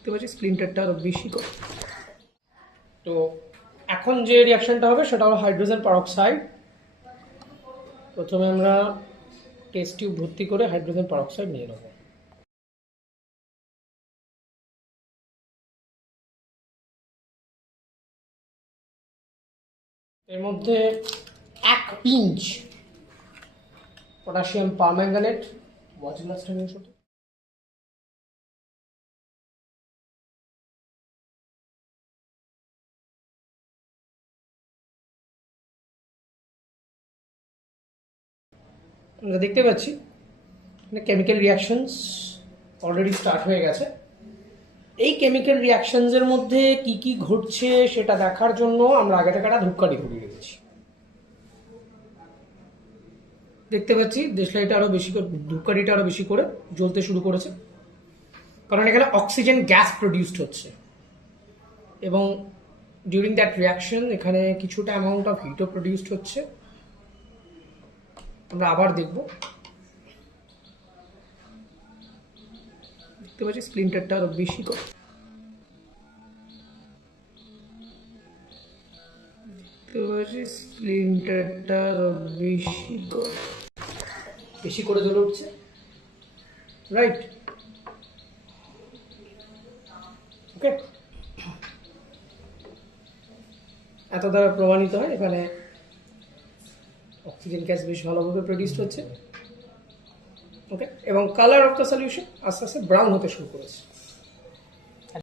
দেখতে পাচ্ছি স্প্লিন্টারটা আরও বেশি করে। তো এখন যে রিয়াকশনটা হবে সেটা হলো হাইড্রোজেন পারঅক্সাইড। প্রথমে আমরা টেস্ট টিউব ভর্তি করে হাইড্রোজেন পারঅক্সাইড নিয়ে নেব। এর মধ্যে 1 পিঞ্চ পটাশিয়াম পারম্যাঙ্গানেট মজুলাসটা নিয়ে সাথে আমরা দেখতে পাচ্ছি কেমিক্যাল রিয়াকশনস অলরেডি স্টার্ট হয়ে গেছে। এই কেমিক্যাল রিয়াকশনসের মধ্যে কি কি ঘটছে সেটা দেখার জন্য আমরা আগে থেকে একটা ধূপকাঠি ধরিয়ে রেখেছি। দেখতে পাচ্ছি দেশলাইটা আরও বেশি করে, ধূপকাঠিটা আরও বেশি করে জ্বলতে শুরু করেছে, কারণ এখানে অক্সিজেন গ্যাস প্রডিউসড হচ্ছে এবং ডিউরিং দ্যাট রিয়াকশন এখানে কিছুটা অ্যামাউন্ট অফ হিটও প্রডিউসড হচ্ছে। আমরা আবার দেখব। দেখতে পাচ্ছি স্প্লিন্টারটা আরও বেশি করে, দেখতে পাচ্ছি স্প্লিন্টারটা আরও বেশি করে জ্বলে উঠছে, রাইট? ওকে, এত দ্বারা প্রমাণিত হয় এখানে অক্সিজেন গ্যাস বেশ ভালোভাবে প্রডিউসড হচ্ছে। ওকে, এবং কালার অফ দ্য সলিউশন আস্তে আস্তে ব্রাউন হতে শুরু করেছে।